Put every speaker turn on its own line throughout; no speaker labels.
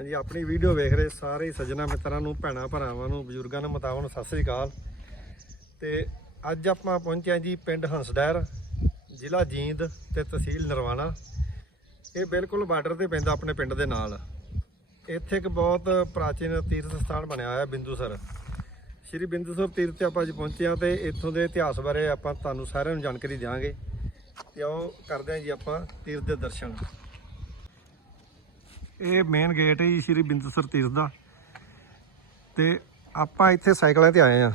ਹਾਂਜੀ, ਆਪਣੀ ਵੀਡੀਓ ਵੇਖ ਰਹੇ ਸਾਰੇ ਹੀ ਸੱਜਣਾ ਮਿੱਤਰਾਂ ਨੂੰ, ਭੈਣਾਂ ਭਰਾਵਾਂ ਨੂੰ, ਬਜ਼ੁਰਗਾਂ ਨੂੰ, ਮਤਾਵਾਂ ਨੂੰ, ਸਤਿ ਸ੍ਰੀ ਅਕਾਲ। ਤੇ ਅੱਜ ਆਪਾਂ ਪਹੁੰਚੇ ਹਾਂ ਜੀ ਪਿੰਡ ਹੰਸਡੈਰ ਜ਼ਿਲ੍ਹਾ ਜੀਂਦ ਤੇ ਤਹਿਸੀਲ ਨਰਵਾਣਾ। ਇਹ ਬਿਲਕੁਲ ਬਾਰਡਰ ਤੇ ਪੈਂਦਾ ਆਪਣੇ ਪਿੰਡ ਦੇ ਨਾਲ। ਇੱਥੇ ਇੱਕ ਬਹੁਤ ਪ੍ਰਾਚੀਨ ਤੀਰਥ ਸਥਾਨ ਬਣਿਆ ਹੋਇਆ ਬਿੰਦੂਸਰ। ਸ਼੍ਰੀ ਬਿੰਦੂਸਰ ਤੀਰਥ ਤੇ ਆਪਾਂ ਅੱਜ ਪਹੁੰਚੇ ਹਾਂ ਤੇ ਇੱਥੋਂ ਦੇ ਇਤਿਹਾਸ ਬਾਰੇ ਆਪਾਂ ਤੁਹਾਨੂੰ ਸਾਰਿਆਂ ਨੂੰ ਜਾਣਕਾਰੀ ਦਿਆਂਗੇ। ਤੇ ਆਓ ਕਰਦੇ ਹਾਂ ਜੀ ਆਪਾਂ ਤੀਰਥ ਦੇ ਦਰਸ਼ਨ। ਇਹ ਮੇਨ ਗੇਟ ਹੈ ਜੀ ਸ਼੍ਰੀ ਬਿੰਦਸਰ ਤੀਰਥ ਦਾ। ਤੇ ਆਪਾਂ ਇੱਥੇ ਸਾਈਕਲਾਂ ਤੇ ਆਏ ਆ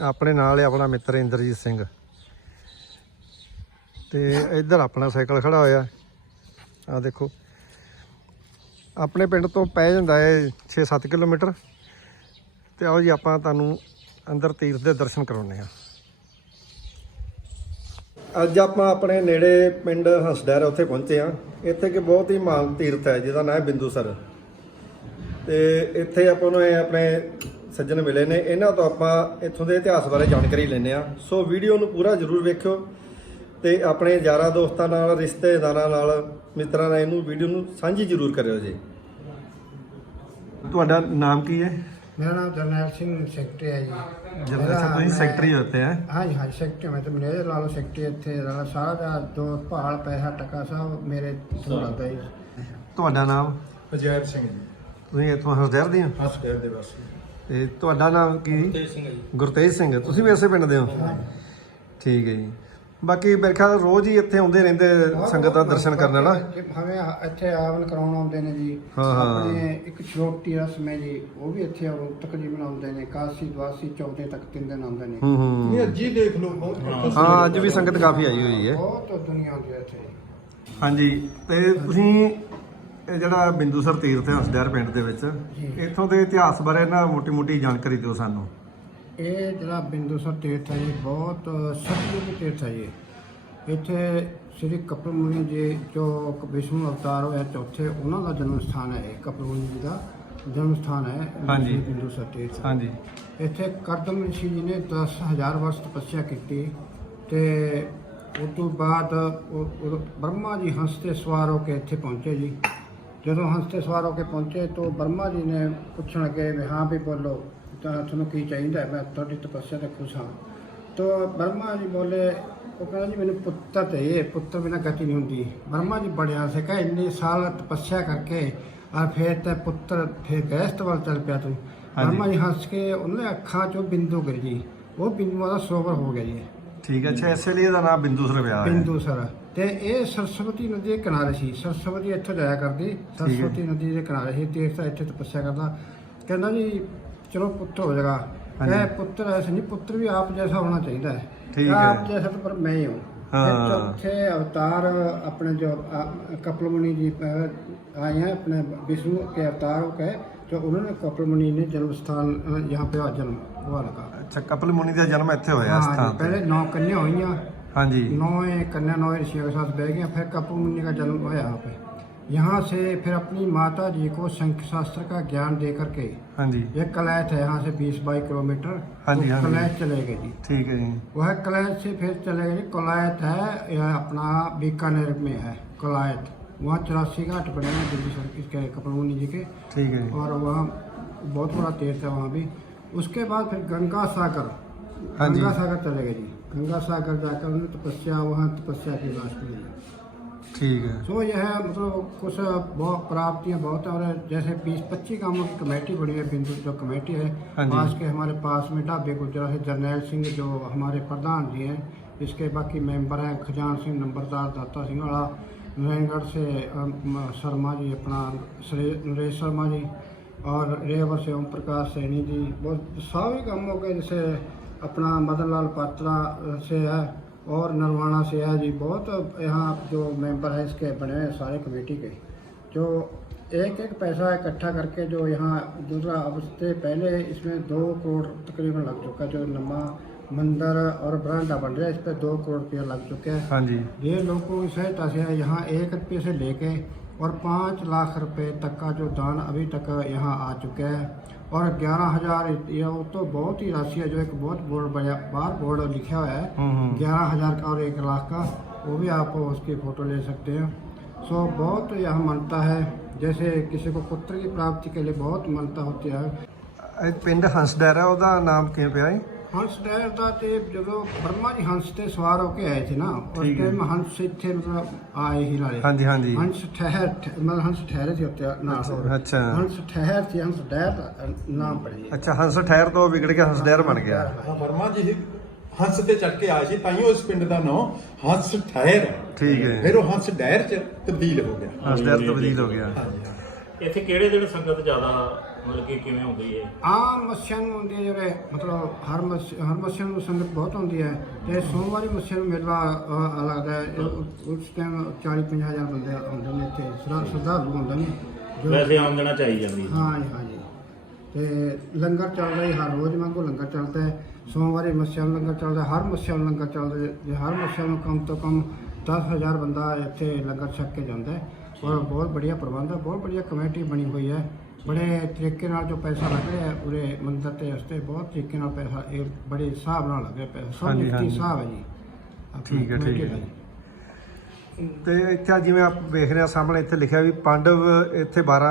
ਆਪਣੇ ਨਾਲ ਹੈ ਆਪਣਾ ਮਿੱਤਰ ਇੰਦਰਜੀਤ ਸਿੰਘ। ਤੇ ਇੱਧਰ ਆਪਣਾ ਸਾਈਕਲ ਖੜਾ ਹੋਇਆ। ਆ ਦੇਖੋ। ਆਪਣੇ ਪਿੰਡ ਤੋਂ ਪੈ ਜਾਂਦਾ ਹੈ 6-7 ਕਿਲੋਮੀਟਰ। ਤੇ ਆਓ ਜੀ ਆਪਾਂ ਤੁਹਾਨੂੰ ਅੰਦਰ ਤੀਰਥ ਦੇ ਦਰਸ਼ਨ ਕਰਾਉਨੇ ਆ ਅੱਜ ਆਪਾਂ ਆਪਣੇ ਨੇੜੇ ਪਿੰਡ ਹੰਸਡੈਰ ਉੱਥੇ ਪਹੁੰਚੇ ਆ ਇੱਥੇ ਕਿ ਬਹੁਤ ਹੀ ਮਹਾਨ ਤੀਰਥ ਹੈ, ਜਿਹਦਾ ਨਾਮ ਹੈ ਬਿੰਦੂ ਸਰ। ਤੇ ਇੱਥੇ ਆਪਾਂ ਨੂੰ ਇਹ ਆਪਣੇ ਸੱਜਣ ਮਿਲੇ ਨੇ। ਇਹਨਾਂ ਤੋਂ ਆਪਾਂ ਇੱਥੋਂ ਦੇ ਇਤਿਹਾਸ ਬਾਰੇ ਜਾਣਕਾਰੀ ਲੈਣੇ ਆ ਸੋ ਵੀਡੀਓ ਨੂੰ ਪੂਰਾ ਜ਼ਰੂਰ ਵੇਖਿਓ ਤੇ ਆਪਣੇ ਯਾਰਾਂ ਦੋਸਤਾਂ ਨਾਲ, ਰਿਸ਼ਤੇਦਾਰਾਂ ਨਾਲ, ਮਿੱਤਰਾਂ ਨਾਲ ਇਹਨੂੰ ਵੀਡੀਓ ਨੂੰ ਸਾਂਝੀ ਜ਼ਰੂਰ ਕਰਿਓ ਜੀ। ਤੁਹਾਡਾ ਨਾਮ ਕੀ ਹੈ?
मेरा नाम जरनैल सिंह सेक्रेटरी है जी
ਜਨਰਲ
मेरा-
ਸਾਹਿਬ ਤੁਸੀਂ
मैं-
ਸੈਕਟਰੀ होते हैं
हाँ जी हाँ सेक्रेटरी मैं तो मैनेजर ला लो सेक्रेटरी ਇੱਥੇ ਦਾ ਸਾਰਾ ਦਾ ਜੋ ਭਾਲ ਪੈਸਾ ਟਕਾ ਸਭ ਮੇਰੇ ਤੋਂ ਲੱਗਦਾ ਜੀ
ਤੁਹਾਡਾ ਨਾਮ
ਅਜੈਬ ਸਿੰਘ ਜੀ
ਤੁਸੀਂ ਇੱਥੋਂ ਹਰਦਿਆਰ ਦੇ ਹੋ
ਹਸਪਤਾਲ ਦੇ ਵਾਸੀ
ਤੇ ਤੁਹਾਡਾ ਨਾਮ ਕੀ
ਤੇਜ ਸਿੰਘ ਜੀ
ਗੁਰਤੇਜ ਸਿੰਘ ਤੁਸੀਂ ਵੀ ਇਸੇ ਪਿੰਡ ਦੇ ਹੋ ਠੀਕ ਹੈ ਜੀ ਬਾਕੀ ਮੇਰੇ ਖਿਆਲ ਰੋਜ਼ ਹੀ ਇੱਥੇ ਆਉਂਦੇ ਰਹਿੰਦੇ ਸੰਗਤ ਦਾ ਦਰਸ਼ਨ ਕਰਨ ਨਾ
ਹਮੇ ਇੱਥੇ ਆਵਨ ਕਰਾਉਣ ਆਉਂਦੇ ਨੇ ਜੀ
ਹਾਂ, ਹਾਂ।
ਆਪਣੇ ਇੱਕ ਛੋਟੀ ਰਸਮ ਹੈ ਜੀ ਉਹ ਵੀ ਇੱਥੇ ਆਉਂ ਤਕਰੀਬਨ ਆਉਂਦੇ ਨੇ ਕਾਸੀ ਦਵਾਸੀ ਚੌਥੇ ਤੱਕ ਤਿੰਨ ਦਿਨ ਆਉਂਦੇ ਨੇ।
ਹੂੰ ਹੂੰ।
ਅੱਜੀ ਦੇਖ ਲਓ ਬਹੁਤ
ਹਾਂ। ਅੱਜ ਵੀ ਸੰਗਤ ਕਾਫੀ ਆਈ ਹੋਈ ਹੈ।
ਬਹੁਤ ਦੁਨੀਆ ਆਉਂਦੀ ਹੈ ਇੱਥੇ।
ਹਾਂਜੀ ਤੇ ਤੁਸੀਂ ਇਹ ਜਿਹੜਾ ਬਿੰਦੂਸਰ ਤੀਰਥ ਹੈ ਹਸਦਿਆਰ ਪਿੰਡ ਦੇ ਵਿੱਚ। ਇੱਥੋਂ ਦੇ ਇਤਿਹਾਸ ਬਾਰੇ ਨਾ ਮੋਟੀ-ਮੋਟੀ ਜਾਣਕਾਰੀ ਦਿਓ ਸਾਨੂੰ।
ਇਹ ਜਿਹੜਾ ਬਿੰਦੂਸਰ ਤੀਰਥ ਹੈ ਜੀ ਬਹੁਤ ਸਤਿਗੁਰੂ ਤੀਰਥ ਹੈ ਜੀ। ਇੱਥੇ ਸ੍ਰੀ ਕਪਿਲ ਮੁਨੀ ਜੀ ਜੋ ਵਿਸ਼ਨੂੰ ਅਵਤਾਰ ਹੋਇਆ ਚੌਥੇ ਉਹਨਾਂ ਦਾ ਜਨਮ ਸਥਾਨ ਹੈ ਇਹ ਕਪਿਲ ਮੁਨੀ ਜੀ ਦਾ ਜਨਮ ਸਥਾਨ ਹੈ
ਹਾਂਜੀ।
ਸ੍ਰੀ ਬਿੰਦੂਸਰ ਤੀਰਥ।
ਹਾਂਜੀ।
ਇੱਥੇ ਕਰਦਮ ਰਿਸ਼ੀ ਜੀ ਨੇ 10000 ਵਰਸ਼ ਤਪੱਸਿਆ ਕੀਤੀ ਤੇ ਉਸ ਤੋਂ ਬਾਅਦ ਬ੍ਰਹਮਾ ਜੀ ਹੰਸ ਤੇ ਸਵਾਰ ਹੋ ਕੇ ਇੱਥੇ ਪਹੁੰਚੇ ਜੀ। ਜਦੋਂ ਹੰਸ ਤੇ ਸਵਾਰ ਹੋ ਕੇ ਪਹੁੰਚੇ ਤਾਂ ਬ੍ਰਹਮਾ ਜੀ ਨੇ ਪੁੱਛਣ ਲੱਗੇ ਵੀ ਹਾਂ ਵੀ ਬੋਲੋ। ਤਾਂ ਤੁਹਾਨੂੰ ਕੀ ਚਾਹੀਦਾ ਹੈ? ਮੈਂ ਤੁਹਾਡੀ ਤਪੱਸਿਆ ਤੇ ਖੁਸ਼ ਹਾਂ। ਤਾਂ ਬ੍ਰਹਮਾ ਜੀ ਬੋਲੇ ਉਹ ਕਹਿੰਦਾ ਜੀ ਮੈਨੂੰ ਪੁੱਤਰ ਤੇ ਪੁੱਤਰ ਬਿਨਾਂ ਗਤੀ ਨਹੀਂ ਹੁੰਦੀ। ਬ੍ਰਹਮਾ ਜੀ ਬੜਿਆ ਸੇ ਕਹੇ ਇੰਨੇ ਸਾਲ ਤਪੱਸਿਆ ਕਰਕੇ ਔਰ ਫਿਰ ਤੇ ਪੁੱਤਰ ਫਿਰ ਗ੍ਰਸਤ ਵੱਲ ਚੱਲ ਪਿਆ ਤੂੰ। ਬ੍ਰਹਮਾ ਜੀ ਹੱਸ ਕੇ ਉਹਨਾਂ ਅੱਖਾਂ 'ਚੋਂ ਬਿੰਦੂ ਗਿਰ ਜੀ ਉਹ ਬਿੰਦੂ ਦਾ ਸਰੋਵਰ ਹੋ ਗਿਆ ਜੀ।
ਠੀਕ ਹੈ ਅੱਛਾ ਇਸੇ ਲਈ ਇਹਦਾ ਨਾਮ ਬਿੰਦੂਸਰ ਵਿਆਹ ਹੈ
ਬਿੰਦੂ ਸਰ। ਤੇ ਇਹ ਸਰਸਵਤੀ ਨਦੀ ਦੇ ਕਿਨਾਰੇ ਸੀ। ਸਰਸਵਤੀ ਇੱਥੇ ਜਾਇਆ ਕਰਦੀ। ਸਰਸਵਤੀ ਨਦੀ ਦੇ ਕਿਨਾਰੇ ਸੀ। ਤੀਰਥ ਇੱਥੇ ਤਪੱਸਿਆ ਕਰਦਾ। ਕਹਿੰਦਾ ਜੀ ਚਲੋ ਪੁੱਤਰ ਹੋ ਜਾਏਗਾ
ਹਾਂਜੀ।
ਇਹ ਪੁੱਤਰ ਐਸਾ ਨਹੀਂ ਪੁੱਤਰ ਵੀ ਆਪ ਜੈਸਾ ਹੋਣਾ ਚਾਹੀਦਾ ਹੈ
ਠੀਕ
ਆਪ
ਹੈ।
ਜੈਸਾ ਤਾਂ ਪਰ ਮੈਂ ਹੀ ਹੂੰ
ਹਾਂ।
ਇਹ ਚੌਥੇ ਅਵਤਾਰ ਆਪਣੇ ਜੋ आ- कपिल मुनि जी अ, आए हैं अपने विष्णु के अवतार हो गए तो उन्होंने कपिल मुनि ने जन्म स्थान अ, यहाँ पे जन्म हुआ लगा
ਅੱਛਾ ਕਪਿਲ ਮੁਨੀ ਦਾ ਜਨਮ ਇੱਥੇ ਹੋਇਆ
हाँ
ਸਥਾਨ
जी,
ਤੇ
पहले नौ कन्या हुई हैं
ਹਾਂਜੀ
नौ कन्या नौ ऋषियों के साथ बह गई फिर कपिल मुनि का जन्म हुआ यहाँ पे यहाँ से फिर अपनी माता जी को संख्य शास्त्र का ज्ञान दे करके
हाँ
जी। ये कलैत है यहाँ से बीस बाईस किलोमीटर
हाँ जी हाँ
कलैत चले गए जी।
ठीक है जी।
वह कलैत से फिर चले गए कलायत है यह अपना बीकानेर में है कलायत वहाँ चौरासी घाट बने हैं दिल्ली सर्किट के कपड़मुनि जी के।
ठीक है
और वहाँ बहुत बड़ा तीर्थ है वहाँ भी। उसके बाद फिर गंगा सागर
हाँ
गंगा सागर चले गए जी। गंगा सागर जाकर उन्होंने तपस्या वहाँ तपस्या की लाश में
ठीक है
सो यह मतलब कुछ बहुत प्राप्तियाँ बहुत है और जैसे बीस पच्चीस गांवों की कमेटी बनी है बिंदु जो कमेटी है पास के हमारे पास में ढाबे गुजरा है जरनैल सिंह जो हमारे प्रधान जी हैं इसके बाकी मेंबर हैं खजान सिंह नंबरदार दाता सिंह वाला नारायणगढ़ से शर्मा जी अपना नरेश शर्मा जी और रेवर से ओम प्रकाश सैनी जी बहुत सारे काम हो गए जैसे अपना मदन लाल पात्रा से है और नरवाना से है जी बहुत। यहाँ जो मेंबर है इसके बने हैं सारे कमेटी के। जो एक एक पैसा इकट्ठा करके जो यहाँ दूसरा अब से पहले इसमें दो करोड़ तकरीबन लग चुका है। जो नमा मंदिर और बरांडा बन रहा है इस पर दो करोड़ रुपया लग चुके हैं।
ਹਾਂਜੀ
ये लोगों की सहायता से है यहाँ एक रुपये से लेके और पाँच लाख रुपए तक का जो दान अभी तक यहाँ आ चुके हैं। और ग्यारह हजार ये वो तो बहुत ही राशि है जो एक बहुत बोर्ड बड़ा बार बोर्ड लिखा हुआ है
ਹੂੰ ਹੂੰ
ग्यारह हजार का और एक लाख का वो भी आप उसकी फ़ोटो ले सकते हैं सो बहुत यहाँ मानता है जैसे किसी को पुत्र की प्राप्ति के लिए बहुत मानता होती है
ਇਹ ਪਿੰਡ ਹੰਸਡੈਰ ਹੈ ਉਹਦਾ ਨਾਮ ਕਿਵੇਂ ਪਿਆ ਹੈ
ਹੰਸ ਡੈਰ ਦਾ ਤੇ ਜਦੋਂ ਬਰਮਾ ਜੀ ਹੰਸ ਤੇ ਸਵਾਰ ਹੋ ਕੇ ਆਏ ਸੀ ਨਾ ਉਸ
ਠੀਕ ਹੈ।
ਟਾਈਮ ਹੰਸ ਇੱਥੇ ਮਤਲਬ ਆਏ ਹੀ ਨਾਲੇ।
ਹਾਂਜੀ ਹਾਂਜੀ।
ਹੰਸ ਠਹਿਰ ਠ- ਮਤਲਬ ਹੰਸ ਠਹਿਰੇ ਸੀ ਉੱਤੇ ਹੋਰ
ਅੱਛਾ।
ਹੰਸ ਠਹਿਰ ਸੀ ਹੰਸ ਡੈਰ ਦਾ ਅ, ਨਾਮ ਪੜੀ
ਅੱਛਾ ਹੰਸ ਠਹਿਰ ਤੋਂ ਵਿਗੜ ਕੇ ਹੰਸਡੈਰ ਬਣ ਗਿਆ।
ਹਾਂ ਵਰਮਾ ਜੀ ਹੰਸ ਤੇ ਚੜ ਕੇ ਆਏ ਸੀ ਤਾਈਓ ਇਸ ਪਿੰਡ ਦਾ ਨਾਮ ਹੰਸ ਠਹਿਰ। ਹੈ।
ਠੀਕ ਹੈ।
ਫਿਰ ਉਹ ਹੰਸ ਡਹਿਰ ਚ ਤਬਦੀਲ ਹੋ ਗਿਆ।
ਹੰਸਡੈਰ ਤਬਦੀਲ ਹੋ ਗਿਆ।
ਹਾਂਜੀ
ਇੱਥੇ ਕਿਹੜੇ ਦਿਨ ਸੰਗਤ ਜ਼ਿਆਦਾ ਮਤਲਬ ਕਿ ਕਿਵੇਂ ਹੁੰਦੀ ਹੈ?
ਆਮ ਮੱਸਿਆ ਨੂੰ ਹੁੰਦੀ ਹੈ ਜਿਹੜੇ ਮਤਲਬ ਹਰ ਮੱਸ ਹਰ ਮੱਸਿਆ ਨੂੰ ਸੰਗਤ ਬਹੁਤ ਹੁੰਦੀ ਹੈ ਤੇ ਸੋਮਵਾਰੀ ਮੱਸਿਆ ਨੂੰ ਮੇਲਾ ਅ, ਲੱਗਦਾ ਹੈ। ਇਹ ਉਸ ਟਾਈਮ 40 50 ਹਜ਼ਾਰ ਬੰਦੇ ਆਉਂਦੇ ਨੇ ਇੱਥੇ। ਸ਼ਰਧਾ ਸ਼ਰਧਾਲੂ ਹੁੰਦੇ ਨੇ। ਜੋ-
ਵੈਸੇ ਆਮਦਨਾ ਚਾਹੀ ਜਾਂਦੀ ਹੈ
ਹਾਂ ਜੀ ਹਾਂ ਜੀ। ਤੇ ਲੰਗਰ ਚੱਲਦਾ ਹੀ ਹਰ ਰੋਜ਼ ਵਾਂਗੂ ਲੰਗਰ ਚੱਲਦਾ ਹੈ। ਸੋਮਵਾਰੀ ਮੱਸਿਆ ਨੂੰ ਲੰਗਰ ਚੱਲਦਾ ਹਰ ਮੱਸਿਆ ਨੂੰ ਲੰਗਰ ਚੱਲਦਾ ਹੈ। ਜੇ ਹਰ ਮੱਸਿਆ ਨੂੰ ਕਮ ਤੋਂ ਕਮ 10000 ਬੰਦਾ ਇੱਥੇ ਲੰਗਰ ਛਕ ਕੇ ਜਾਂਦਾ ਹੈ। ਔਰ ਬਹੁਤ ਬੜੀਆ ਪ੍ਰਬੰਧ ਹੈ ਬਹੁਤ ਬੜੀਆ ਕਮੇਟੀ ਬਣੀ ਹੋਈ ਹੈ। ਬੜੇ ਤਰੀਕੇ ਨਾਲ ਜੋ ਪੈਸਾ ਲੱਗ ਰਿਹਾ ਹੈ ਉਰੇ ਮੰਦਰ ਤੇ ਉਸਤੇ ਬਹੁਤ ਤਰੀਕੇ ਨਾਲ ਪੈਸਾ ਇਹ ਬੜੇ ਹਿਸਾਬ ਨਾਲ ਲੱਗ ਰਿਹਾ ਪੈਸਾ ਸਭ
ਹਾਂਜੀ,
ਨਿੱਤੀ
ਹਾਂਜੀ।
ਹਿਸਾਬ ਹੈ ਜੀ ਆਪਣੀ
ਠੀਕ ਹੈ, ਠੀਕ
ਕਮੇਟੀ
ਹੈ।
ਦਾ ਜੀ।
ਤੇ ਇੱਥੇ ਜਿਵੇਂ ਆਪ ਵੇਖ ਰਹੇ ਹਾਂ ਸਾਹਮਣੇ ਇੱਥੇ ਲਿਖਿਆ ਵੀ ਪਾਂਡਵ ਇੱਥੇ 12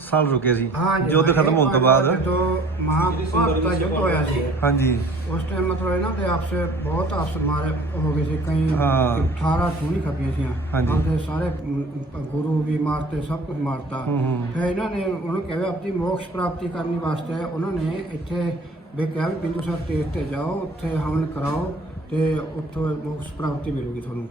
ਸਾਲ ਰੁਕੇ ਸੀ
ਹਾਂ ਜੀ
ਯੁੱਧ ਖਤਮ ਹੋਣ ਤੋਂ ਬਾਅਦ
ਜਦੋਂ ਮਹਾਭਾਰਤ ਦਾ ਯੁੱਧ ਹੋਇਆ ਸੀ
ਹਾਂਜੀ
ਉਸ ਟਾਈਮ ਮਤਲਬ ਇਹਨਾਂ ਦੇ ਆਪਸ ਬਹੁਤ ਆਪਸ ਮਾਰੇ ਹੋ ਗਏ ਸੀ ਕਈ
ਹਾਂ।
18 ਠੂਣੀ ਖੱਪੀਆਂ ਸੀ
ਹਾਂਜੀ।
ਆਪਦੇ ਸਾਰੇ ਗੁਰੂ ਵੀ ਮਾਰਤੇ ਸਭ ਕੁਝ ਮਾਰਤਾ
ਹੂੰ, ਹੂੰ।
ਫਿਰ ਇਹਨਾਂ ਨੇ ਉਹਨੂੰ ਕਿਹਾ ਵੀ ਆਪਣੀ ਮੋਕਸ਼ ਪ੍ਰਾਪਤੀ ਕਰਨੀ ਵਾਸਤੇ ਉਹਨਾਂ ਨੇ ਇੱਥੇ ਵੀ ਕਿਹਾ ਵੀ ਬਿੰਦੂਸਰ ਤੀਰਥ ਤੇ ਜਾਓ ਉੱਥੇ ਹਵਨ ਕਰਾਓ ਤੇ ਉੱਥੋਂ ਮੋਕਸ਼ ਪ੍ਰਾਪਤੀ ਮਿਲੂਗੀ ਤੁਹਾਨੂੰ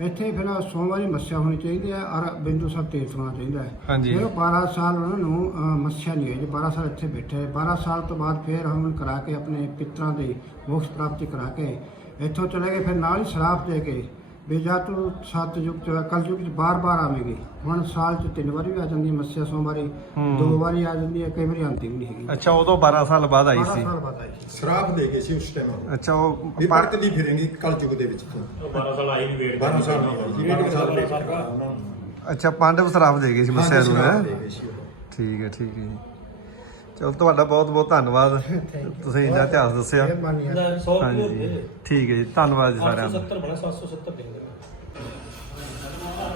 ਇੱਥੇ ਫਿਰ ਸੋਮਵਾਰੀ ਮੱਸਿਆ ਹੋਣੀ ਚਾਹੀਦੀ ਹੈ ਔਰ ਬਿੰਦੂਸਰ ਤੀਰਥ ਹੋਣਾ ਚਾਹੀਦਾ ਹੈ
ਹਾਂਜੀ।
ਫਿਰ ਉਹ 12 ਸਾਲ ਉਹਨਾਂ ਨੂੰ ਮੱਸਿਆ ਨਹੀਂ ਹੋਈ ਜੀ 12 ਸਾਲ ਇੱਥੇ ਬੈਠੇ 12 ਸਾਲ ਤੋਂ ਬਾਅਦ ਫਿਰ ਹਵਨ ਕਰਾ ਕੇ ਆਪਣੇ ਪਿਤਰਾਂ ਦੀ ਮੋਕਸ਼ ਪ੍ਰਾਪਤੀ ਕਰਾ ਕੇ ਇੱਥੋਂ ਚਲੇ ਗਏ ਫਿਰ ਨਾਲ ਹੀ ਸ਼ਰਾਪ ਦੇ ਕੇ ਵੀ ਜਾਂ ਤੂੰ ਸੱਤ ਯੁਗ ਚ ਕਲਯੁਗ ਚ ਬਾਰ-ਬਾਰ ਆਵੇਂਗੀ ਹੁਣ ਸਾਲ ਚ ਤਿੰਨ ਵਾਰੀ ਵੀ ਆ ਜਾਂਦੀ ਹੈ ਮੱਸਿਆ ਸੋਮਵਾਰੀ। ਦੋ ਵਾਰੀ ਆ ਜਾਂਦੀ ਹੈ ਕਈ ਵਾਰੀ ਆਉਂਦੀ ਵੀ ਨਹੀਂ ਹੈਗੀ।
ਅੱਛਾ ਉਦੋਂ 12 ਸਾਲ ਬਾਅਦ ਆਈ
12
ਸੀ।
ਸਾਲ ਬਾਅਦ ਆਈ ਸੀ।
ਸ਼ਰਾਪ ਦੇ ਗਏ ਸੀ ਉਸ ਟਾਈਮ
ਅੱਛਾ ਉਹ
ਵੀ
ਪਾ-
ਭੜਕਦੀ ਫਿਰੇਂਗੀ ਕਲਯੁਗ ਦੇ ਵਿੱਚ ਤੂੰ।
ਉਹ 12 ਸਾਲ ਆਈ ਨਹੀਂ ਵੇਟ
12 ਸਾਲ ਨਹੀਂ ਹੋਈ ਜੀ 12 ਸਾਲ ਵੇਟ ਕਰਨਾ ਉਹਨਾਂ ਨੂੰ
ਅੱਛਾ ਪਾਂਡਵ ਸ਼ਰਾਪ ਦੇ ਗਏ ਸੀ ਮਸਿਆ ਨੂੰ
ਸ਼ਰਾਪ
ਹੈਂ?
ਦੇ ਗਏ ਸੀ ਉਹ।
ਠੀਕ ਹੈ ਠੀਕ ਹੈ ਜੀ। ਚਲੋ ਤੁਹਾਡਾ ਬਹੁਤ ਬਹੁਤ ਧੰਨਵਾਦ। ਤੁਸੀਂ ਇੰਨਾ ਇਤਿਹਾਸ ਦੱਸਿਆ।
ਮਿਹਰਬਾਨੀ ਹੈ
ਹਾਂਜੀ। ਠੀਕ ਹੈ ਜੀ ਧੰਨਵਾਦ ਜੀ ਸਾਰਿਆਂ ਦਾ।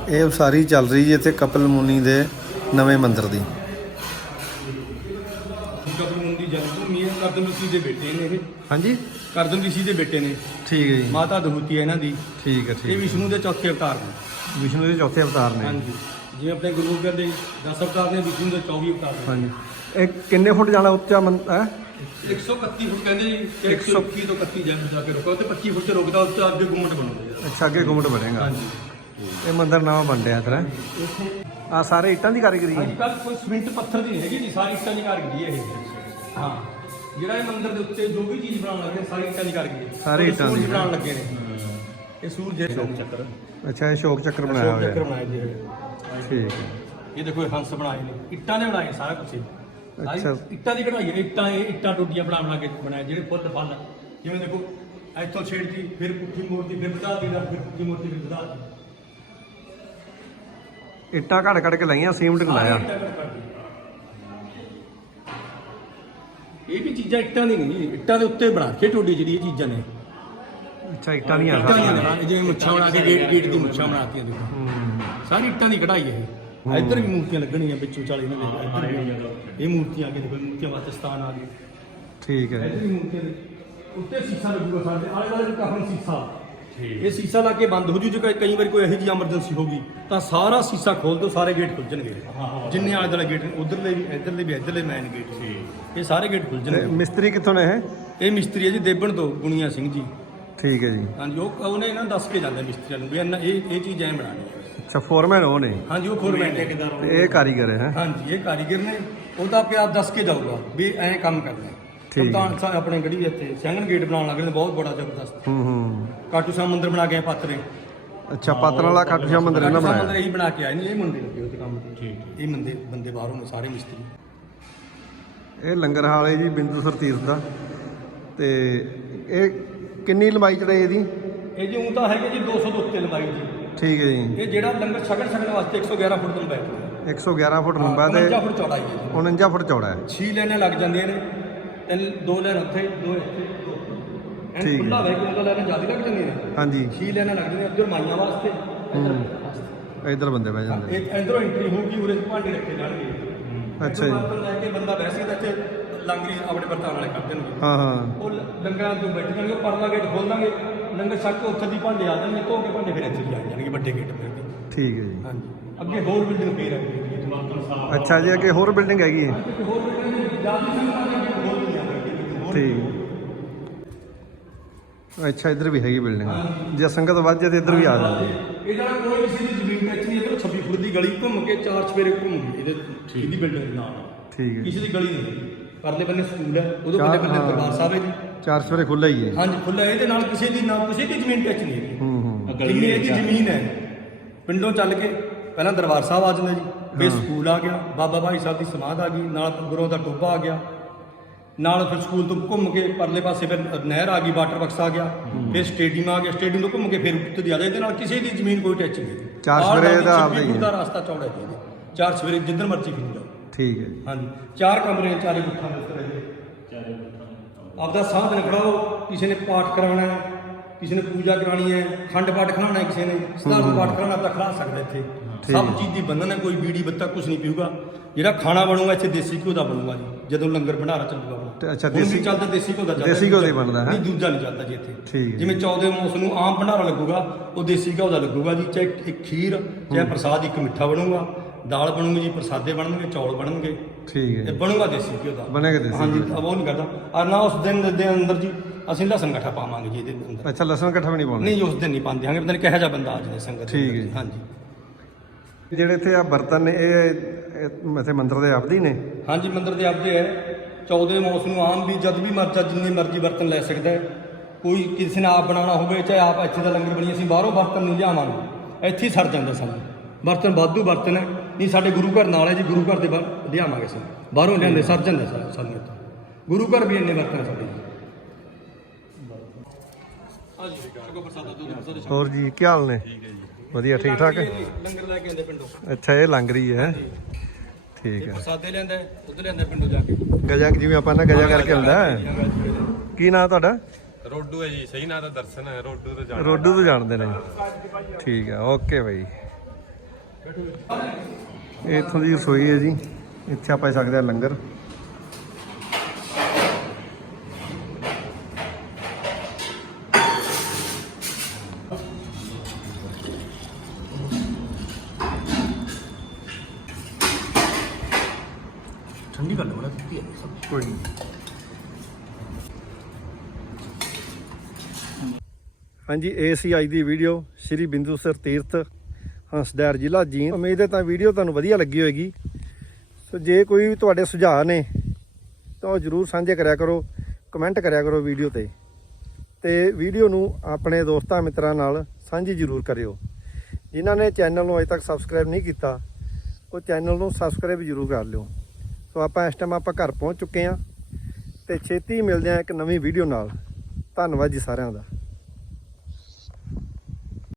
ਇਹ ਉਸਾਰੀ ਚੱਲ ਰਹੀ ਹੈ ਇੱਥੇ ਕਪਲ ਮੁਨੀ ਦੇ ਨਵੇਂ ਮੰਦਿਰ ਦੀ।
ਕਬਰੂਨ ਦੀ ਜਨਮ ਭੂਮੀ ਹੈ ਕਰਦਮ ਰਿਸ਼ੀ ਦੇ ਬੇਟੇ ਨੇ ਇਹ।
ਹਾਂਜੀ?
ਕਰਦਮ ਰਿਸ਼ੀ ਦੇ ਬੇਟੇ ਨੇ।
ਠੀਕ ਹੈ ਜੀ।
ਮਾਤਾ ਦਹੂਤੀ ਹੈ ਇਹਨਾਂ ਦੀ।
ਠੀਕ ਹੈ
ਇਹ
ਠੀਕ ਹੈ।
ਵਿਸ਼ਨੂੰ ਦੇ ਚੌਥੇ ਅਵਤਾਰ ਨੇ।
ਵਿਸ਼ਨੂੰ ਦੇ ਚੌਥੇ ਅਵਤਾਰ ਨੇ।
ਹਾਂਜੀ। ਜਿਵੇਂ ਆਪਣੇ ਗੁਰੂ ਗੋਬਿੰਦ ਦੇ 10 ਅਵਤਾਰ ਨੇ ਵਿਸ਼ਨੂੰ ਦੇ 24 ਅਵਤਾਰ ਨੇ।
ਹਾਂਜੀ। ਇਹ ਕਿੰਨੇ ਫੁੱਟ ਜਾਣਾ ਉੱਚਾ ਮੰਦ ਹੈ?
131 ਫੁੱਟ ਕਹਿੰਦੇ ਜੀ ਤੇ 121 ਤੋਂ 31 ਜਾ ਜਾ ਕੇ ਰੁਕੋ ਤੇ 25 ਫੁੱਟ ਤੇ ਰੁਕਦਾ ਉਸ ਤੋਂ ਅੱਗੇ ਗੁੰਮਟ ਬਣੂਗਾ
ਅੱਛਾ ਅੱਗੇ ਗੁੰਮਟ ਬਣੇਗਾ।
ਹਾਂਜੀ।
ਇਹ ਮੰਦਿਰ ਨਵਾਂ ਬਣ ਰਿਹਾ ਇਧਰ ਆ ਸਾਰੇ ਇੱਟਾਂ ਦੀ ਕਾਰੀਗਰੀ ਹੈ।
ਅੱਜ ਕੱਲ ਕੋਈ ਸਿਮੈਂਟ ਪੱਥਰ ਦੀ ਨਹੀਂ ਹੈਗੀ ਜੀ ਸਾਰੀ ਇੱਟਾਂ ਦੀ ਕਾਰੀਗਰੀ ਹੈ ਇਹ। ਹਾਂ। ਜਿਹੜਾ ਇਹ ਮੰਦਿਰ ਦੇ ਉੱਤੇ ਜੋ ਵੀ ਚੀਜ਼ ਬਣਾਉਣ ਲੱਗੇ ਸਾਰੀ ਇੱਟਾਂ ਦੀ ਕਾਰੀਗਰੀ ਹੈ।
ਸਾਰੀ ਇੱਟਾਂ ਦੀ ਹੈ।
ਬਣਾਉਣ ਲੱਗੇ ਨੇ। ਇਹ ਸੂਰਜ ਹੈ। ਸ਼ੋਕ ਚੱਕਰ।
ਅੱਛਾ ਇਹ ਸ਼ੋਕ ਚੱਕਰ ਬਣਾਇਆ
ਸ਼ੋਕ ਚੱਕਰ
ਹੋਇਆ
ਬਣਾਏ ਜੀ ਇਹ।
ਠੀਕ ਹੈ।
ਇਹ ਦੇਖੋ ਇਹ ਹੰਸ ਬਣਾਏ ਨੇ ਇੱਟਾਂ ਨੇ ਬਣਾਏ ਸਾਰਾ ਕੁਝ
ਅੱਛਾ।
ਇੱਟਾਂ ਦੀ ਕਢਾਈ ਨੇ ਇੱਟਾਂ ਇਹ ਇੱਟਾਂ ਟੋਡੀਆਂ ਬਣਾ ਬਣਾ ਕੇ ਬਣਾਏ ਜਿਹੜੇ ਫੁੱਲ ਫਲ। ਜਿਵੇਂ ਦੇਖੋ ਇੱਥੋਂ ਛੇੜਤੀ ਫਿਰ ਪੁੱਠੀ ਮੂਰਤੀ ਫਿਰ ਵਧਾ ਦਿੱਤੀ ਫਿਰ ਪੁੱਠੀ ਮੂਰਤੀ ਫਿਰ ਵਧਾ ਦਿੱਤੀ।
ਇੱਟਾਂ ਘੜ ਘੜ ਕੇ ਲਾਈਆਂ ਸੀਮਟ ਲਾਇਆ।
ਕੱਢ ਦਿੱਤੀ। ਇਹ ਵੀ ਚੀਜ਼ਾਂ ਇੱਟਾਂ ਦੀ ਨਹੀਂ ਇੱਟਾਂ ਦੇ ਉੱਤੇ ਬਣਾ ਕੇ ਟੋਡੀ ਜਿਹੜੀ ਇਹ ਚੀਜ਼ਾਂ ਨੇ।
ਅੱਛਾ ਇੱਟਾਂ ਦੀਆਂ
ਇੱਟਾਂ ਦੀਆਂ ਨੇ ਬਣਾ ਕੇ, ਜਿਵੇਂ ਮੁੱਛਾਂ ਬਣਾ ਕੇ ਗੇਟ ਗੇਟ ਦੀ ਮੁੱਛਾਂ ਬਣਾਤੀਆਂ ਦੇਖੋ। ਸਾਰੀ ਇੱਟਾਂ ਦੀ ਕਢਾਈ ਹੈ। ਇਹ ਇੱਧਰ ਵੀ ਮੂਰਤੀਆਂ ਲੱਗਣੀਆਂ ਵਿੱਚੋਂ ਚਾਲੇ ਇਹਨਾਂ ਦੇ ਇੱਧਰ ਵੀ ਇਹ ਮੂਰਤੀਆਂ ਆ ਕੇ ਦੇਖੋ ਮੂਰਤੀਆਂ ਵਾਸਤੇ ਸਥਾਨ ਆ ਗਏ।
ਠੀਕ ਹੈ।
ਇੱਧਰ ਵੀ ਮੂਰਤੀਆਂ ਦੇ ਉੱਤੇ ਸੀਸਾ ਲੱਗੂਗਾ ਸਾਡੇ ਆਲੇ ਦੁਆਲੇ ਵੀ ਕਾਫੀ ਸੀਸਾ। ਇਹ ਸੀਸਾ ਲਾ ਕੇ ਬੰਦ ਹੋ ਜੂ ਜੇ ਕਈ- ਕਈ ਵਾਰੀ ਕੋਈ ਇਹੋ ਜਿਹੀ ਐਮਰਜੈਂਸੀ ਹੋ ਗਈ ਤਾਂ ਸਾਰਾ ਸੀਸਾ ਖੋਲ ਦਿਓ ਸਾਰੇ ਗੇਟ ਖੁੱਲ ਜਾਣਗੇ। ਜਿੰਨੇ ਆਲੇ ਦੁਆਲੇ ਗੇਟ ਨੇ ਉਧਰਲੇ ਵੀ ਇੱਧਰਲੇ ਵੀ ਇੱਧਰਲੇ ਮੈਨ ਗੇਟ ਇਹ ਸਾਰੇ ਗੇਟ ਖੁੱਲ
ਤੇ
ਜਾਣਗੇ
ਮਿਸਤਰੀ ਕਿੱਥੋਂ ਨੇ ਇਹ?
ਇਹ ਮਿਸਤਰੀ ਹੈ ਜੀ ਦੇਬਣ ਤੋਂ ਗੁਣੀਆ ਸਿੰਘ ਜੀ।
ਠੀਕ ਹੈ ਜੀ।
ਹਾਂਜੀ ਉਹ ਉਹਨੇ ਇਹਨਾਂ ਨੂੰ ਦੱਸ ਕੇ ਜਾਂਦਾ ਮਿਸਤਰੀਆਂ ਨੂੰ ਵੀ ਇਹਨਾਂ ਇਹ ਇਹ ਚੀਜ਼ ਐਂ ਬਣਾਉਣੀ ਹੈ।
ਅੱਛਾ ਫੋਰਮੈਨ ਉਹ ਨੇ।
ਹਾਂਜੀ ਉਹ ਫੋਰਮੈਨ ਨੇ।
ਤੇ ਇਹ ਕਾਰੀਗਰ ਹੈ ਹੈਂ?
ਹਾਂਜੀ ਇਹ ਕਾਰੀਗਰ ਨੇ। ਉਹਦਾ ਪਿਆਰ ਦੱਸ ਕੇ ਜਾਊਗਾ ਵੀ ਐਂ ਕੰਮ ਕਰਨਾ ਹੈ।
ਠੀਕ।
ਸੁਲਤਾਨ ਸਾਹਿਬ ਆਪਣੇ ਗੜੀ ਇੱਥੇ ਸੈਂਗਨ ਗੇਟ ਬਣਾਉਣ ਲੱਗੇ ਨੇ ਬਹੁਤ ਬੜਾ ਜ਼ਬਰਦਸਤ।
ਹੂੰ ਹੂੰ।
ਕਾਟੂ ਸਾਹਿਬ ਮੰਦਿਰ ਬਣਾ ਕੇ ਆਏ ਪਾਤਰੇ
ਅੱਛਾ ਪਾਤਰ ਵਾਲਾ ਖਾਟੂ ਸ਼ਾਹ ਮੰਦਿਰ ਇਹਨਾਂ
ਕਾਟੂ ਸਾਹਿਬ ਮੰਦਿਰ
ਬਣਾਇਆ
ਇਹੀ ਬਣਾ ਕੇ ਆਏ ਨੇ ਇਹ ਮੁੰਡੇ ਲੱਗੇ ਉਹਦੇ ਕੰਮ ਤੇ। ਇਹ ਬੰਦੇ ਬੰਦੇ ਬਾਹਰੋਂ ਨੇ ਸਾਰੇ ਮਿਸਤਰੀ।
ਇਹ ਲੰਗਰ ਹਾਲ ਹੈ ਜੀ ਬਿੰਦੂ ਤੀਰਥ ਦਾ। ਤੇ ਇਹ ਕਿੰਨੀ ਲੰਬਾਈ ਚੜਾਈ ਇਹਦੀ?
ਇਹ ਜੀ ਉਹ ਤਾਂ ਹੈਗੇ ਜੀ 200 ਤੋਂ ਉੱਤੇ ਲੰਬਾਈ ਜੀ।
ਠੀਕ ਹੈ ਜੀ।
ਇਹ ਜਿਹੜਾ ਲੰਗਰ ਛਕਣ ਛਕਣ ਵਾਸਤੇ 111 ਫੁੱਟ ਲੰਬਾਈ ਹੈ
111 ਫੁੱਟ ਲੰਬਾ ਤੇ
49 ਫੁੱਟ ਚੌੜਾਈ ਹੈ ਜੀ।
49 ਫੁੱਟ ਚੌੜਾ ਹੈ।
6 ਲਾਈਨਾਂ ਲੱਗ ਜਾਂਦੀਆਂ ਨੇ ਤਿੰਨ ਦੋ ਲਾਈਨ ਉੱਥੇ ਦੋ ਇੱਥੇ
ਠੀਕ।
ਖੁੱਲਾ ਵੇ ਕਿ ਉਹ ਲਾਈਨਾਂ ਜ਼ਿਆਦਾ ਲੱਗ ਜਾਂਦੀਆਂ ਨੇ।
ਹਾਂਜੀ।
6 ਲਾਈਨਾਂ ਲੱਗ ਜਾਂਦੀਆਂ ਇੱਧਰ ਮਾਈਆਂ ਵਾਸਤੇ ਇੱਧਰ
ਬੰਦੇ ਬਹਿ ਜਾਂਦੇ ਨੇ।
ਇਧਰੋਂ ਐਂਟਰੀ ਹੋਊਗੀ ਉਰੇ ਭਾਂਡੇ ਰੱਖੇ ਜਾਣਗੇ।
ਅੱਛਾ ਜੀ।
ਲੈ ਕੇ ਬੰਦਾ ਬੈਠ ਸਕਦਾ ਇੱਥੇ ਲੰਗਰੀ ਆਪਣੇ ਬਰਤਨ ਵਾਲੇ ਕਰ ਦੇਣਗੇ
ਹਾਂ ਹਾਂ।
ਉਹ ਲੰਗਰਾਂ ਤੋਂ ਬੈਠ ਜਾਣਗੇ ਪਰਲਾ ਗੇਟ ਖੋਲ ਦਾਂਗੇ। ਲੰਗਰ ਛੱਕ ਕੇ ਉੱਥੇ ਦੀ ਭਾਂਡੇ ਆ ਜਾਣਗੇ ਧੋ ਕੇ ਭਾਂਡੇ ਫਿਰ ਇੱਥੇ ਵੀ ਆ ਜਾਣਗੇ ਵੱਡੇ ਗੇਟ ਤੇ।
ਠੀਕ ਹੈ ਜੀ।
ਹਾਂਜੀ। ਅੱਗੇ ਹੋਰ ਬਿਲਡਿੰਗ ਫੇਰ ਹੈ
ਅੱਛਾ ਜੀ ਅੱਗੇ ਹੋਰ ਬਿਲਡਿੰਗ ਹੈਗੀ ਹੈ।
ਹੋਰ ਬਿਲਡਿੰਗ ਜ਼ਿਆਦਾ ਸੰਗਤਾਂ ਹੋਰ ਵੀ ਆ
ਠੀਕ। ਅੱਛਾ ਇੱਧਰ ਵੀ ਹੈਗੀ ਬਿਲਡਿੰਗ ਜੇ ਸੰਗਤ ਵੱਧ ਜਾਏ ਤੇ ਇੱਧਰ ਵੀ ਆ ਜਾਂਦੀ। ਹੈ
ਇਹ ਜਿਹੜਾ ਕੋਈ ਕਿਸੇ ਦੀ ਜ਼ਮੀਨ ਟੈਕਸ ਨਹੀਂ ਇਧਰ 26 ਫੁੱਟ ਦੀ ਗਲੀ ਘੁੰਮ ਕੇ ਚਾਰ ਸਵੇਰੇ ਘੁੰਮ ਗਈ ਇਹਦੇ ਇਹਦੀ ਬਿਲਡਿੰਗ ਦੇ ਨਾਲ।
ਠੀਕ ਹੈ।
ਕਿਸੇ ਦੀ ਗਲੀ ਨਹੀਂ। ਪਰਲੇ ਬੰਨੇ ਸਕੂਲ ਹੈ ਉਹਦੇ
ਚਾਰ-
ਬੰਨੇ ਬੰਨੇ
ਹਾਂ।
ਦਰਬਾਰ ਸਾਹਿਬ ਹੈ ਜੀ।
ਚਾਰ ਸਵੇਰੇ ਖੁੱਲਾ ਹੀ ਹੈ।
ਹਾਂਜੀ ਖੁੱਲਾ ਇਹਦੇ ਨਾਲ ਕਿਸੇ ਦੀ ਨਾ ਕਿਸੇ ਦੀ ਜ਼ਮੀਨ ਟੈਕਸ ਨਹੀਂ ਹੈਗੀ।
ਹੂੰ ਹੂੰ।
ਇਹਦੀ ਜ਼ਮੀਨ ਹੈ? ਪਿੰਡੋਂ ਚੱਲ ਕੇ ਪਹਿਲਾਂ ਦਰਬਾਰ ਸਾਹਿਬ ਆ ਜਾਂਦਾ ਜੀ ਫਿਰ ਸਕੂਲ ਆ ਗਿਆ। ਬਾਬਾ ਭਾਈ ਸਾਹਿਬ ਦੀ ਸਮਾਧ ਆ ਗਈ ਨਾਲ ਗੁਰੂਆਂ ਦਾ ਟੋਬਾ ਆ ਗਿਆ। ਨਾਲ ਫਿਰ ਸਕੂਲ ਤੋਂ ਘੁੰਮ ਕੇ ਪਰਲੇ ਪਾਸੇ ਫਿਰ ਨਹਿਰ ਆ ਗਈ ਵਾਟਰ ਬਕਸ ਆ ਗਿਆ। ਫਿਰ ਸਟੇਡੀਅਮ ਆ ਗਿਆ। ਸਟੇਡੀਅਮ ਤੋਂ ਘੁੰਮ ਕੇ ਫਿਰ ਉੱਤੇ ਦੀ ਆ ਜਾ ਇਹਦੇ ਨਾਲ ਕਿਸੇ ਦੀ ਜ਼ਮੀਨ ਕੋਈ ਟੱਚ ਨਹੀਂ।
ਚਾਰ ਸਵੇਰੇ ਦਾ ਆਪਦਾ ਹੀ।
ਦਾ ਰਸਤਾ ਚੌੜਾ ਹੈ ਜੀ। ਚਾਰ ਸਵੇਰੇ ਜਿੱਧਰ ਮਰਜ਼ੀ ਫਿਰ ਜਾਓ
ਠੀਕ ਹੈ ਜੀ।
ਹਾਂਜੀ। ਚਾਰ ਕਮਰੇ ਚਾਰੇ ਗੁੱਠਾਂ ਦੇ ਉੱਤੇ ਰਹੇ ਆਪਦਾ ਸਾਧਨ ਖੜਾਓ ਕਿਸੇ ਨੇ ਪਾਠ ਕਰਾਉਣਾ ਹੈ ਕਿਸੇ ਨੇ ਪੂਜਾ ਕਰਾਣੀ ਹੈ ਖੰਡ ਪਾਠ ਹੈ ਕਿਸੇ ਨੇ ਸਤਾਰ ਪਾਠ ਕਰਾਉਣਾ ਤਾਂ ਖੜਾ ਸਕਦਾ ਇੱਥੇ। ਸਭ ਚੀਜ਼ ਦੀ ਬੰਧਨ ਹੈ ਕੋਈ ਬੀੜੀ ਬੱਤਾ ਕੁਝ ਨਹੀਂ ਪੀਊਗਾ। ਜਿਹੜਾ ਖਾਣਾ ਬਣੂਗਾ ਇੱਥੇ ਦੇਸੀ ਘਿਓ ਦਾ ਬਣੂਗਾ ਜੀ ਜਦੋਂ ਲੰਗਰ ਭੰਡਾਰਾ ਚੱਲੂਗਾ।
ਤੇ ਅੱਛਾ, ਦੇਸੀ-
ਚੱਲਦਾ ਦੇਸੀ ਘਿਓ ਦਾ ਚੱਲਦਾ।
ਦੇਸੀ ਘਿਓ ਦਾ ਬਣਦਾ ਹੈ?
ਨਹੀਂ ਦੂਜਾ ਨਹੀਂ ਚੱਲਦਾ ਜੀ ਇੱਥੇ। ਜਿਵੇਂ 14 ਮੌਸਮ ਨੂੰ ਆਮ ਭੰਡਾਰਾ ਲੱਗੂਗਾ ਉਹ ਦੇਸੀ ਘਿਓ ਦਾ ਲੱਗੂਗਾ ਜੀ ਚਾਹੇ ਇੱਕ ਖੀਰ ਚਾਹੇ ਪ੍ਰਸਾਦ ਇੱਕ ਮਿੱਠਾ ਬਣੂਗਾ। ਦਾਲ ਬਣੂਗੀ ਜੀ ਪ੍ਰਸਾਦੇ ਬਣਨਗੇ ਚੌਲ ਬਣਨਗੇ।
ਠੀਕ ਹੈ ਜੀ।
ਬਣੂਗਾ ਦੇਸੀ ਘਿਓ ਦਾ।
ਬਣੇਗਾ ਦੇਸੀ
ਹਾਂਜੀ
ਘਿਓ।
ਅਬ ਉਹ ਨਹੀਂ ਕਰਦਾ। ਔਰ ਨਾ ਉਸ ਦਿਨ ਦੇ ਅੰਦਰ ਜੀ ਅਸੀਂ ਲਸਣ ਇਕੱਠਾ ਪਾਵਾਂਗੇ ਜੀ ਇਹਦੇ ਅੰਦਰ।
ਅੱਛਾ ਲਸਣ ਇਕੱਠਾ ਵੀ ਨਹੀਂ ਪਾਉਣਾ
ਨਹੀਂ ਉਸ ਦਿਨ ਨਹੀਂ ਪਾਉਂਦੇ। ਹਾਂਗੇ ਪਤਾ ਨਹੀਂ ਕਿਹੋ ਜਿਹਾ ਬੰਦਾ ਆ ਜਾਏ ਸੰਗਤ ਦੇ
ਠੀਕ ਹੈ
ਅੰਦਰ। ਹਾਂਜੀ।
ਜਿਹੜੇ ਇੱਥੇ ਆ ਬਰਤਨ ਨੇ ਇਹ ਇਹ ਇੱਥੇ ਮੰਦਿਰ ਦੇ ਆਪਦੇ ਨੇ?
ਹਾਂਜੀ ਮੰਦਿਰ ਦੇ ਆਪਦੇ ਹੈ। 14 ਮੌਸ ਨੂੰ ਆਮ ਵੀ ਜਦ ਵੀ ਮਰਜ਼ਾ ਜਿੰਨੇ ਮਰਜ਼ੀ ਬਰਤਨ ਲੈ ਸਕਦਾ ਹੈ। ਕੋਈ ਕਿਸੇ ਨੇ ਆਪ ਬਣਾਉਣਾ ਹੋਵੇ ਚਾਹੇ ਆਪ ਇੱਥੇ ਦਾ ਲੰਗਰ ਬਣੀ ਅਸੀਂ ਬਾਹਰੋਂ ਬਰਤਨ ਨਹੀਂ ਲਿਆਵਾਂਗੇ। ਇੱਥੇ ਹੀ ਸਰ ਜਾਂਦਾ ਸਾਨੂੰ। ਬਰਤਨ ਵਾਧੂ ਬਰਤਨ ਹੈ। ਨਹੀਂ ਸਾਡੇ ਗੁਰੂ ਘਰ ਨਾਲ ਹੈ ਜੀ ਗੁਰੂ ਘਰ ਦੇ ਬਾਹਰ ਲਿਆਵਾਂਗੇ ਅਸੀਂ। ਬਾਹਰੋਂ ਲਿਆਂਦੇ ਸਰ ਜਾਂਦੇ ਸਾ- ਸਾਨੂੰ ਇੱਥੇ। ਗੁਰੂ ਘਰ ਵੀ ਇੰਨੇ ਹੈ ਸਾਡੇ।
ਹੋਰ ਜੀ ਕੀ ਹਾਲ ਨੇ? ਵਧੀਆ ਠੀਕ ਠਾਕ?
ਲੰਗਰ ਲੈ ਕੇ ਆਉਂਦੇ ਪਿੰਡੋਂ।
ਅੱਛਾ ਇਹ ਲੰਗ ਰਹੀ ਹੈ। ਠੀਕ ਹੈ।
ਪ੍ਰਸਾਦੇ ਲਿਆਂਦੇ ਦੁੱਧ ਲਿਆਂਦੇ ਪਿੰਡੋਂ ਜਾ ਕੇ।
ਗਜਾ ਜਿਵੇਂ ਆਪਾਂ ਨਾ ਗਜਾ ਕਰਕੇ ਹੁੰਦਾ ਹੈ। ਕੀ ਨਾਂ ਤੁਹਾਡਾ?
ਰੋਡੂ ਹੈ ਜੀ ਸਹੀ ਨਾਂ ਤਾਂ ਦਰਸ਼ਨ ਹੈ ਰੋਡੂ ਤੋਂ ਜਾਣਾ।
ਰੋਡੂ ਤੋਂ ਜਾਣਦੇ ਨੇ। ਠੀਕ ਹੈ ਓਕੇ ਬਾਈ। ਇਹ ਇੱਥੋਂ ਦੀ ਰਸੋਈ ਹੈ ਜੀ। ਇੱਥੇ ਆਪਾਂ ਸਕਦੇ ਆ ਲੰਗਰ।
ਠੰਡੀ ਕਰ ਲਵਾਂ ਦਿੱਤੀ ਹੈ ਸਭ
ਕੋਈ ਨਹੀਂ ਹਾਂਜੀ ਇਹ ਸੀ ਅੱਜ ਦੀ ਵੀਡੀਓ ਸ਼੍ਰੀ ਬਿੰਦੂ ਸਰ ਤੀਰਥ। ਹੰਸਦਾਰ ਜ਼ਿਲ੍ਹਾ ਜੀਂਦ ਉਮੀਦ ਹੈ ਤਾਂ ਵੀਡੀਓ ਤੁਹਾਨੂੰ ਵਧੀਆ ਲੱਗੀ ਹੋਏਗੀ। ਸੋ ਜੇ ਕੋਈ ਵੀ ਤੁਹਾਡੇ ਸੁਝਾਅ ਨੇ, ਤਾਂ ਉਹ ਜਰੂਰ ਸਾਂਝੇ ਕਰਿਆ ਕਰੋ ਕਮੈਂਟ ਕਰਿਆ ਕਰੋ ਵੀਡੀਓ ਤੇ। ਤੇ ਵੀਡੀਓ ਨੂੰ ਆਪਣੇ ਦੋਸਤਾਂ ਮਿੱਤਰਾਂ ਨਾਲ ਸਾਂਝੀ ਜਰੂਰ ਕਰਿਓ। ਜਿਨ੍ਹਾਂ ਨੇ ਚੈਨਲ ਨੂੰ ਅਜੇ ਤੱਕ ਸਬਸਕ੍ਰਾਈਬ ਨਹੀਂ ਕੀਤਾ, ਉਹ ਚੈਨਲ ਨੂੰ ਸਬਸਕ੍ਰਾਈਬ ਜਰੂਰ ਕਰ ਲਿਓ। ਸੋ ਆਪਾਂ ਇਸ ਟਾਈਮ ਆਪਾਂ ਘਰ ਪਹੁੰਚ ਚੁੱਕੇ ਹਾਂ ਤੇ ਛੇਤੀ ਮਿਲਦੇ ਹਾਂ ਇੱਕ ਨਵੀਂ ਵੀਡੀਓ ਨਾਲ। ਧੰਨਵਾਦ ਜੀ ਸਾਰਿਆਂ ਦਾ।